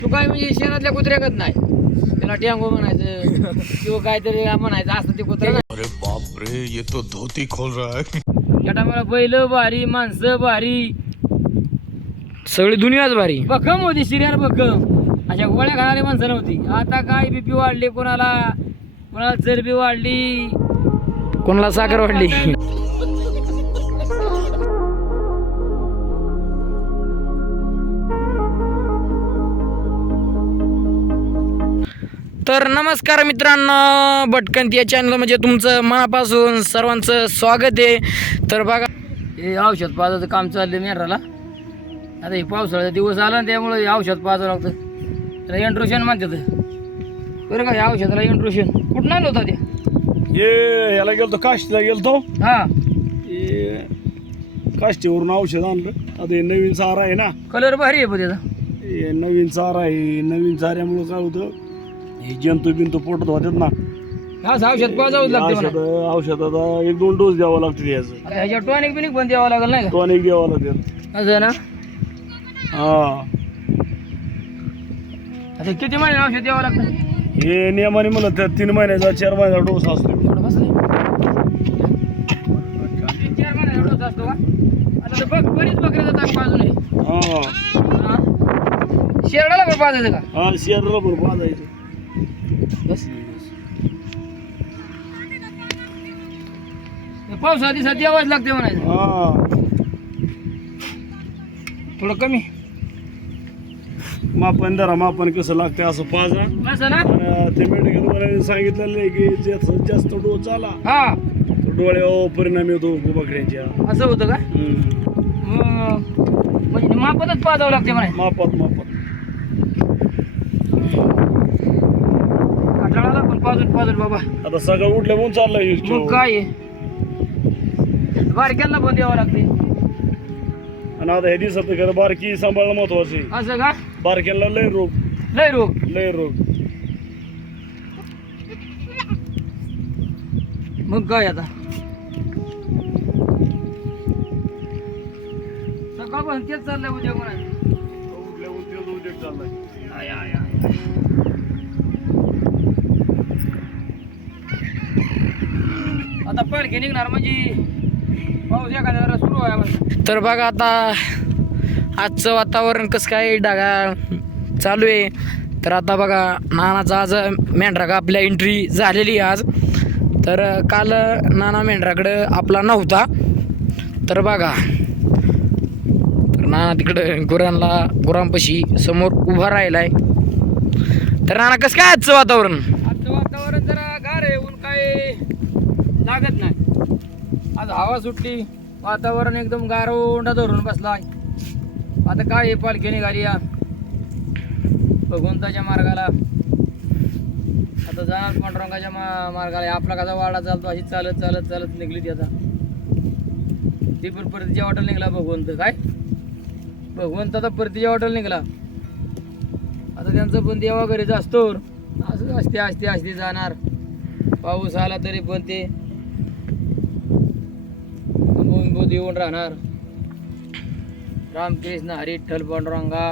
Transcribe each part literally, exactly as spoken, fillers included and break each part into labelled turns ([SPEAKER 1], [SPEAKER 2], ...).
[SPEAKER 1] तू काय म्हणजे शेणातल्या कुत्र्यागत नाही, त्याला टँगो म्हणायचं किंवा काहीतरी म्हणायचं असतं ते कुत्रा.
[SPEAKER 2] अरे बाप रे, ये तो धोती खोल रहा है.
[SPEAKER 1] त्या टायमाला बैल भारी, माणसं भारी, सगळी दुनियाच भारी. भक्कम होती शिर्यार, भक्कम. अशा गोळ्या खाणारी माणसं नव्हती. आता काय बीपी वाढली, कोणाला कोणाला चरबी वाढली, कोणाला साखर वाढली. तर नमस्कार मित्रांनो, भटकंती या चॅनल म्हणजे तुमचं मनापासून सर्वांचं स्वागत आहे. तर बघा, हे औषध पाजाचं काम चाललं मेहराला. आता हे पावसाळ्याचा दिवस आला ना, त्यामुळे हे औषध पाजावं लागतं. त्याला इंट्रोशन म्हणतात बरं का. या औषधाला इंट्रोशन कुठं आलं होता ते?
[SPEAKER 3] ये याला गेलतो, काष्टीला गेलतो.
[SPEAKER 1] हा,
[SPEAKER 3] हे काष्टीवरून औषध आणलं. आता हे नवीन चारा आहे ना,
[SPEAKER 1] कलर भारी आहे पण त्याचा.
[SPEAKER 3] हे नवीन चारा आहे. नवीन चाऱ्यामुळं काय होतं, हे जंतू बिंतू पोटत होतात ना,
[SPEAKER 1] असं औषध पाजावं लागतं
[SPEAKER 3] औषध
[SPEAKER 1] मला.
[SPEAKER 3] औषधाचा एक दोन डोस द्यावा लागते याचं.
[SPEAKER 1] आता ह्याच्या टॉनिक बिनिक पण द्यावं लागेल नाही का?
[SPEAKER 3] तो अनेक द्यावा लागेल.
[SPEAKER 1] असं ना.
[SPEAKER 3] हा,
[SPEAKER 1] आता किती महिने औषध द्यावं लागतं?
[SPEAKER 3] हे नियमाने मला त्या तीन महिन्याचा चार महिन्याचा डोस असतो.
[SPEAKER 1] एवढं बसलंय? तीन चार महिन्याचा डोस असतो का? आता तर बघ, बरीच बकऱ्याचा ताक पाजून आहे.
[SPEAKER 3] हा
[SPEAKER 1] हा. शेरडाला पण पाजायचं का?
[SPEAKER 3] हा, शेरला बरोबर पाजायचं.
[SPEAKER 1] बस. पावसा दिवसात द्यावाच लागते म्हणायचं.
[SPEAKER 3] हा,
[SPEAKER 1] थोडं कमी
[SPEAKER 3] मापन धरा, मापन कसं लागतं असं पाजा.
[SPEAKER 1] असं ना.
[SPEAKER 3] आणि ते मेडिकल वाल्याने सांगितलेलं आहे की जास्त जास्त डोस आला
[SPEAKER 1] हा,
[SPEAKER 3] तर डोळ्यावर परिणाम येतो बकऱ्यांच्या.
[SPEAKER 1] असं होतं का?
[SPEAKER 3] हम्म.
[SPEAKER 1] मग म्हणजे मापतच पाजावं लागते म्हणायचं.
[SPEAKER 3] मापात मापात
[SPEAKER 1] काटाळाला पण पाजून पाजून बाबा.
[SPEAKER 3] आता सगळं उठल्या म्हणून चाललंय.
[SPEAKER 1] मग काय आहे, बारक्यांना पण द्यावं लागते.
[SPEAKER 3] आणि आता हे दिसत खरं बारकी सांभाळणं महत्वाचे.
[SPEAKER 1] असं का?
[SPEAKER 3] बारक्यांना लय रोग,
[SPEAKER 1] लय रोग.
[SPEAKER 3] लय रोग.
[SPEAKER 1] मग काय आता सकाळपासून तेच चाललंय उद्या म्हणायचं.
[SPEAKER 3] उठल्या उठल्या उद्योग चाललाय.
[SPEAKER 1] आय, आय, आय. आता पडके निघणार म्हणजे पाऊस एखाद्या वेळेला सुरू आहे म्हणजे. तर बघा आता आजचं वातावरण कसं काय ढगाळ चालू आहे. तर आता बघा, नानाचा आज मेंढरा का आपल्या एंट्री झालेली आहे आज. तर काल नाना मेंढराकडं आपला नव्हता. तर बघा, तर नाना तिकडं गुरांना गुरांपाशी समोर उभा राहिलाय. तर नाना कसं काय आजचं वातावरण? आजचं वातावरण जरा गार आहे, ऊन काय लागत नाही. आज हवा सुटली, वातावरण एकदम गारोंडा धरून बसलाय. आता काय आहे, पालखी निघाली या भगवंताच्या मार्गाला. आता जाणार पांडुरंगाच्या मा मार्गाला. आपला कसा वाडा चालतो अशी चालत चालत चालत निघली ती. आता ती पण परतीच्या वाटेल निघाला भगवंत. काय भगवंत आता परतीच्या वाटेल निघाला. आता त्यांचं पण देवा घरीच असतो, असं असते असते असते जाणार. पाऊस आला तरी पण ते बोध येऊन राहणार. रामकृष्ण हरी विठ्ठल पांडुरंगा.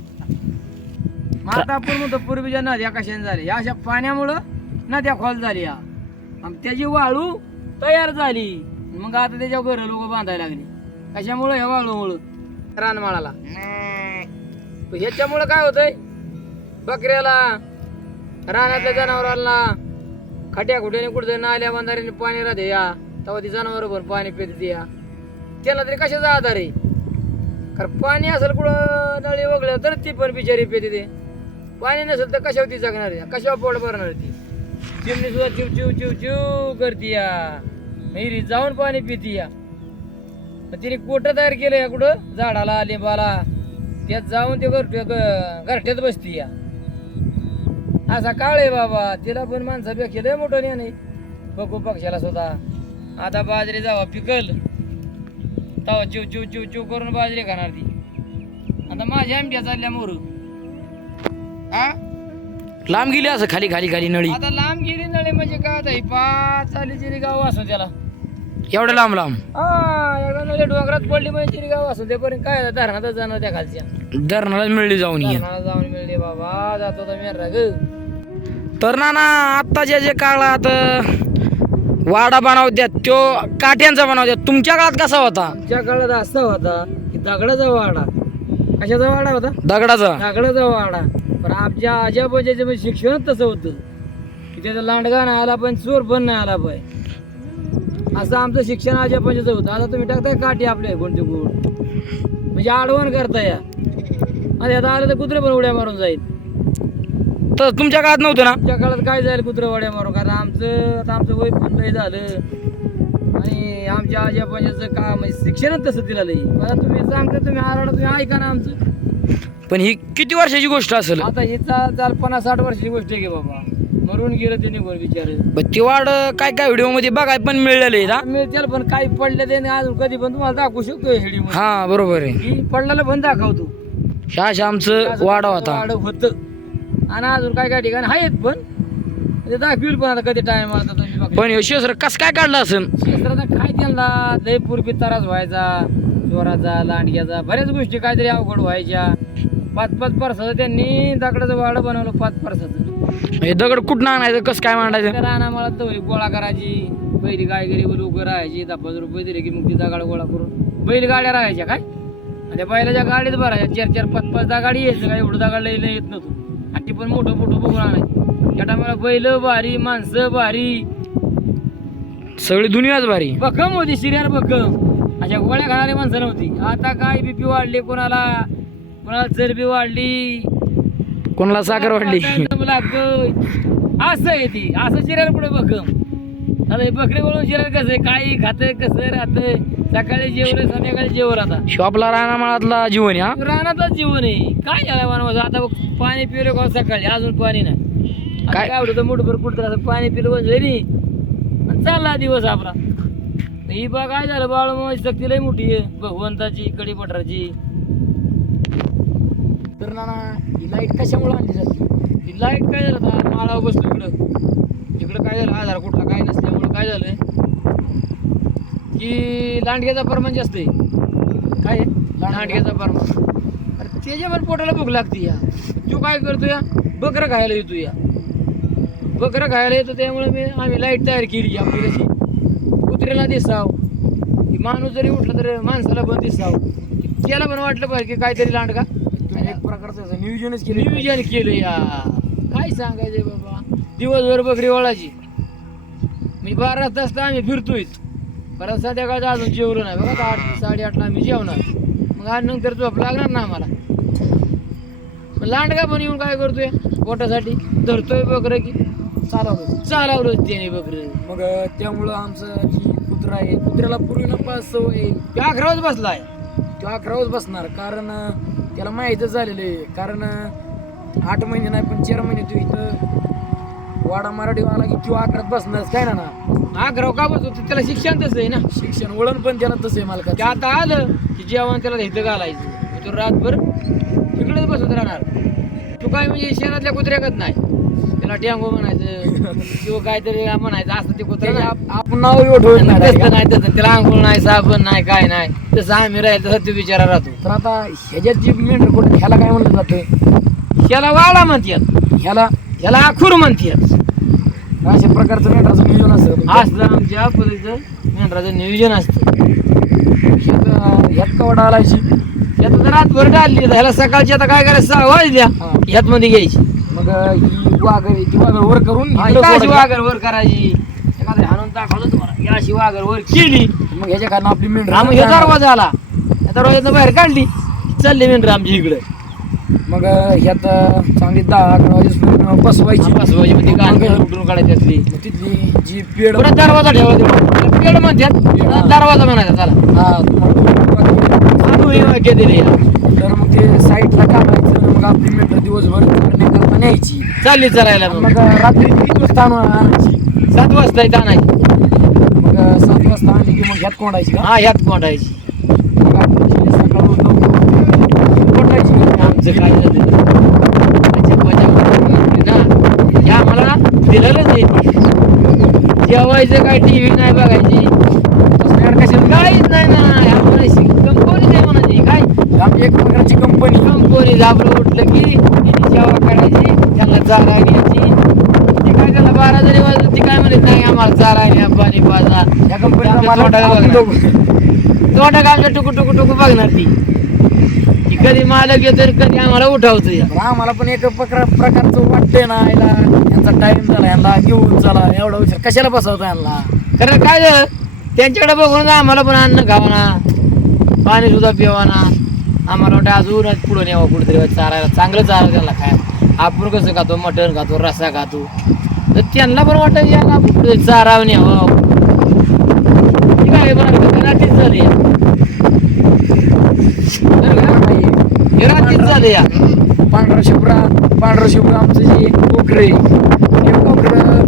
[SPEAKER 1] मग आता आपण म्हणतो पूर्वीच्या नद्या कशाने झाल्या? या अशा पाण्यामुळं नद्या खोल झाल्या आणि त्याची वाळू तयार झाली. मग आता त्याच्यावर घरं लोक बांधायला लागली. कशामुळं? ह्या वाळूमुळं, रानमाळाला. ह्याच्यामुळं काय होतंय, बकऱ्याला, रानातल्या जनावरांना खट्या खुट्याने कुठे नाल्या बांधाऱ्याने पाणी राहते या, तेव्हा ती जनावर पण पाणी पिते या. त्याला तरी कशाचा आधार आहे? कारण पाणी असेल कुठं नळी वगळलं तर ती पण बिचारी पेते. ते पाणी नसेल तर कशावर ती जगणार आहे? कशावर पोट भरणार ती? चिमणी सुद्धा चिव चिव चिव चिव करते या, विहिरीत जाऊन पाणी पिती या. तिने कोटं तयार केलं या कुठं, झाडाला लिंबाला, त्यात जाऊन ते घरट्यात घरट्यात बसती या. असा काळ आहे बाबा. तिला पण माणसापेक्षा लय मोठं नाही बघू पक्षाला स्वतः. आता बाजरी जावा पिकल तवा चिव चिव चिव चिव करून बाजरी खाणार ती. आता माझ्या आंब्या चालल्या मोर लांब गेली, असं खाली खाली खाली नळी. आता लांब गेली नळी म्हणजे काय आता ही पाच चाली जिरी गाव असो त्याला. एवढं लांब लांब हा एवढं नळी डोंगरात पडली म्हणजे जिरी गाव असो ते पर्यंत काय धरणातच जाणार त्या खालच्या. धरणाला मिळली जाऊन, धरणाला जाऊन मिळली. लागले बाबा, जातो तर मी रग.
[SPEAKER 4] तर ना ना आत्ताच्या जे काळात वाडा बनवत्यात तो काठ्यांचा बनवत्यात, तुमच्या काळात कसा होता?
[SPEAKER 1] आमच्या काळात असा होता की दगडाचा वाडा. कशाचा वाडा होता?
[SPEAKER 4] दगडाचा.
[SPEAKER 1] दगडाचा वाडा. पण आमच्या आजोबाच्या म्हणजे शिक्षणच तसं होतं की त्याचा लांडगा नाही आला पण चोर पण नाही आला पाहिजे, असं आमचं शिक्षण आजोबाचं होतं. आता तुम्ही टाकताय काठी आपल्या कोणते गोड म्हणजे आडवण करताय या. आणि आता आलं तर कुत्रे पण उड्या मारून जाईल.
[SPEAKER 4] तर तुमच्या काळात नव्हतं ना?
[SPEAKER 1] आमच्या काळात काय जाईल कुत्रे उड्या मारून, कारण आमचं आता आमचं वय पण लय झालं आणि आमच्या आजोबाचं का म्हणजे शिक्षणच तसं दिलेलं आहे. आता तुम्ही सांगता तुम्ही आराडा तुम्ही ऐका ना आमचं.
[SPEAKER 4] पण ही किती वर्षाची गोष्ट असेल?
[SPEAKER 1] आता ही चाल चाल पन्नास साठ वर्षाची गोष्ट आहे की बाबा, मरून गेलं ते निघून बिचारे.
[SPEAKER 4] पण ती वाढ काय काय व्हिडिओ मध्ये बघाय पण मिळालेलं आहे ना?
[SPEAKER 1] मिळतील पण काही पडले ते नाही अजून कधी पण तुम्हाला दाखवू शकतो हेडी
[SPEAKER 4] हा बरोबर आहे.
[SPEAKER 1] ही पडलेलं पण दाखवतो.
[SPEAKER 4] ह्या अशा आमचं वाडा होता.
[SPEAKER 1] वाड होतं आणि अजून काय काय ठिकाणी आहेत पण ते दाखवील पण आता कधी टाइम आता तुम्ही बघा.
[SPEAKER 4] पण यशस्त्र कस काय काढलं असेल?
[SPEAKER 1] क्षेत्राचा काय त्यांना लय पूर्वी त्रास व्हायचा, चोराचा लांडग्याचा बऱ्याच गोष्टी काहीतरी अवघड व्हायच्या. पाच पाच परसाचं त्यांनी दगडाचं वाडं बनवलं, पाच परसाचं.
[SPEAKER 4] हे दगड कुठं आणायचं, कसं काय मांडायचं?
[SPEAKER 1] राणा मला तवरी गोळा करायची, पहिली गाय गरी लोक राहायची, दहा पाच रुपये दिले की मग ती दगड गोळा करून बैलगाड्या राहायच्या काय, आणि त्या बैलाच्या गाडीत भरायच्या चार चार पाच पाच दगाडी यायचं काय, एवढं दगड लई लई येत नव्हतं. आणि ती पण मोठं मोठं बघून आणायची. त्या टायमाला बैल भारी, माणसं भारी,
[SPEAKER 4] सगळी दुनियाच भारी.
[SPEAKER 1] भक्कम होती शिर्यार भक्कम. अशा गोळ्या खाणारी माणसं नव्हती. आता काय बीपी वाढली, कोणाला कोणाला चरबी वाढली,
[SPEAKER 4] कोणाला साखर वाढली.
[SPEAKER 1] लागतं असं आहे ती, असं शिर्यार पुढे भक्कम. आता हे बकरी वळून शिर्यार कसं आहे, काही खातंय कसं राहतंय, सकाळी जेवलं संध्याकाळी जेवण. आता
[SPEAKER 4] शॉपला रानामाळातला जीवन आहे हा.
[SPEAKER 1] रानातच जीवन आहे. काय झालं मानवाचं आता बघ, पाणी पिलं का सकाळी अजून पाणी नाही. आता
[SPEAKER 4] काय?
[SPEAKER 1] काय होतं मोठं कुठं असं पाणी पिलं वजलं नाही आणि चालला दिवस आपला. ही बा काय झालं बाळ माझी शक्ती लई मोठी आहे भगवंताची, कडी पठाराची. तर ना ही लाईट कशामुळे आणली जाते? ही लाईट काय झालं आता माळावर बसलो इकडं, इकडं काय झालं आधार कुठला काय नसल्यामुळं काय झालं की लांडग्याचा प्रमाण जास्त आहे. काय आहे? लांडग्याचा प्रमाण. अरे त्याच्या पण पोटाला भूक लागते या. तू काय करतो या, बकरं खायला येतो या, बकरं खायला येतो. त्यामुळे मी आम्ही लाईट तयार केली आपली कशी, कुत्र्याला दिसाव की माणूस जरी उठला तर माणसाला पण दिसाव. त्याला पण वाटलं पाहिजे की काहीतरी लांडगा एक प्रकारचं नियोजनच केलं, नियोजन केलं या. काय सांगायचंय बाबा, दिवसभर बकरी वळायची मी बारा तास तर आम्ही फिरतोय. परत संध्याकाळचं अजून जेवलो नाही बघा, आठ साडेआठला आम्ही जेवणार. मग आज नंतर झोप लागणार ना आम्हाला. लांडगा पण येऊन काय करतोय पोटासाठी, धरतोय बकरं की चालवलं चालवलं त्याने बकरं. मग त्यामुळं आमचं जी कुत्रा आहे, कुत्र्याला पूर्वीपास सवय तो अकरावच बसला आहे, तो अकरावच बसणार. कारण त्याला माहीतच झालेलं आहे. कारण आठ महिने नाही पण चार महिने तू इथं वाडा मराठी वाला की किंवा अकरात बसणार काय ना ना अकराव का बसतो, त्याला शिक्षण तसं आहे ना, शिक्षण वळण पण त्याला तसं आहे मालका. ते आता आलं की जेवण त्याला इथं घालायचं, तो रातभर तिकडेच बसत राहणार. तू काय म्हणजे शहरातल्या कुत्र्याकत नाही, त्याला टँगो म्हणायचं किंवा काहीतरी म्हणायचं असं. ते कुत्र्या आपण नाव एवढं नाही तसं, त्याला आंघोळ नाही, साबण नाही, काय नाही. तसं आम्ही राहील तसं तो बिचारा राहतो. तर आता ह्याच्यात जी मेंढर कुठे ह्याला काय म्हणलं जातं, ह्याला वाडा म्हणतात, ह्याला ह्याला आखूर म्हणतात. अशा प्रकारचं मेंढराचं नियोजन असतं असतं आमच्या पद्धतीचं मेंढराचं नियोजन असतं. ह्यात कवडा आलायची, ह्यात आता रातभर डालली, ह्याला सकाळची आता काय करायचं सहा वाजल्या ह्यात मध्ये घ्यायची. मग ही वाघर ती वाघर वर करून अशी वाघर वर करायची. एखाद्या हाणून दाखवलं तुम्हाला ही अशी वाघर वर केली, मग ह्याच्या कारण आपली मेंढर हे दरवाजा आला, त्या दरवाज्यातनं बाहेर काढली, चालली मेंढर आमची इकडे. मग ह्यात चांगली दहा अकरा वाजेपर्यंत बसवायची बसवायची म्हणजे गाडी उठून काढायची त्यातली. तिथली जी पेड दरवाजा ठेवायचा, पेड म्हणतात दरवाजा म्हणायचा. चला हा तुम्हाला वाक्य दिले. तर मग ते साईडला टाकायचं, मग आपली मेंढर दिवसभर करता न्यायची, चालली चरायला. मग रात्री किती वाजता आणायची, सात वाजता इथं आणायची. मग सात वाजता आणली की मग ह्यात कोंडायची, हा ह्यात कोंडायची. मग आपली सकाळ कोंडायची. आमचं काय झालं ना, आम्हाला दिलेलंच नाही. जेवायचं काय, टी व्ही नाही बघायची, कशात काहीच नाही ना. कंपनीच आहे म्हणायची काय,
[SPEAKER 4] एक प्रकारची कंपनी.
[SPEAKER 1] कंपनी झापलं उठलं की तिची सेवा करायची, त्यांना चारा घ्यायची. ती काय त्याला बारा जरी वाजत ती काय म्हणत नाही आम्हाला चारा घ्या पाणी पाजा.
[SPEAKER 4] या कंपनीचा
[SPEAKER 1] आमच्या
[SPEAKER 4] मला
[SPEAKER 1] तोंडाला
[SPEAKER 4] आपण
[SPEAKER 1] बघणार.
[SPEAKER 4] दोघं-
[SPEAKER 1] तोंडात आमच्या टुकू टुकू टुकू बघणार ती ती कधी मालक येतो आणि कधी आम्हाला उठावतो या.
[SPEAKER 4] पण आम्हाला पण एक प्रकार प्रकारचं वाटतंय ना आयला यांचा टाइम झाला, यांना घेऊन चला एवढा उशीर कशाला बसवता यांना.
[SPEAKER 1] कारण काय झालं त्यांच्याकडे बघून आम्हाला पण अन्न खावाना, पाणी सुद्धा पिवाना. आम्हाला वाटतं अजून पुढं न्यावं कुठेतरी चारायला, चांगलं चारा त्यांना खायला. आपण कसं खातो, मटण खातो, रस्सा खातो, तर त्यांना पण वाटतं याला आपण कुठे चारावं न्यावं. ठीक आहे बरं रात्रीच झाली या. हे रात्रीच झाले या.
[SPEAKER 4] पांढरा शिवरा पांढरा शिवरा आमचं जे कोकरे हे कोकरं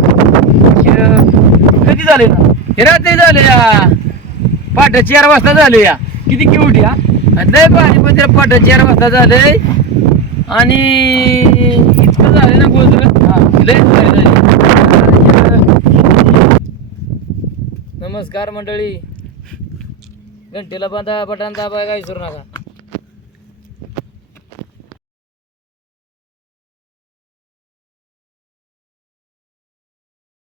[SPEAKER 4] हे कधी झाले ना.
[SPEAKER 1] हे रात्री झाले या. पाठ चार वाजता झाले या.
[SPEAKER 4] किती क्यूट या.
[SPEAKER 1] आणि लय पाणी पण त्या पाठ चार वाजता झाले आणि इतकं झालं ना गोंधळ लय भारी झाली. नमस्कार मंडळी, घंटेला बांधा, बटन दाबा, काय विसरू नका.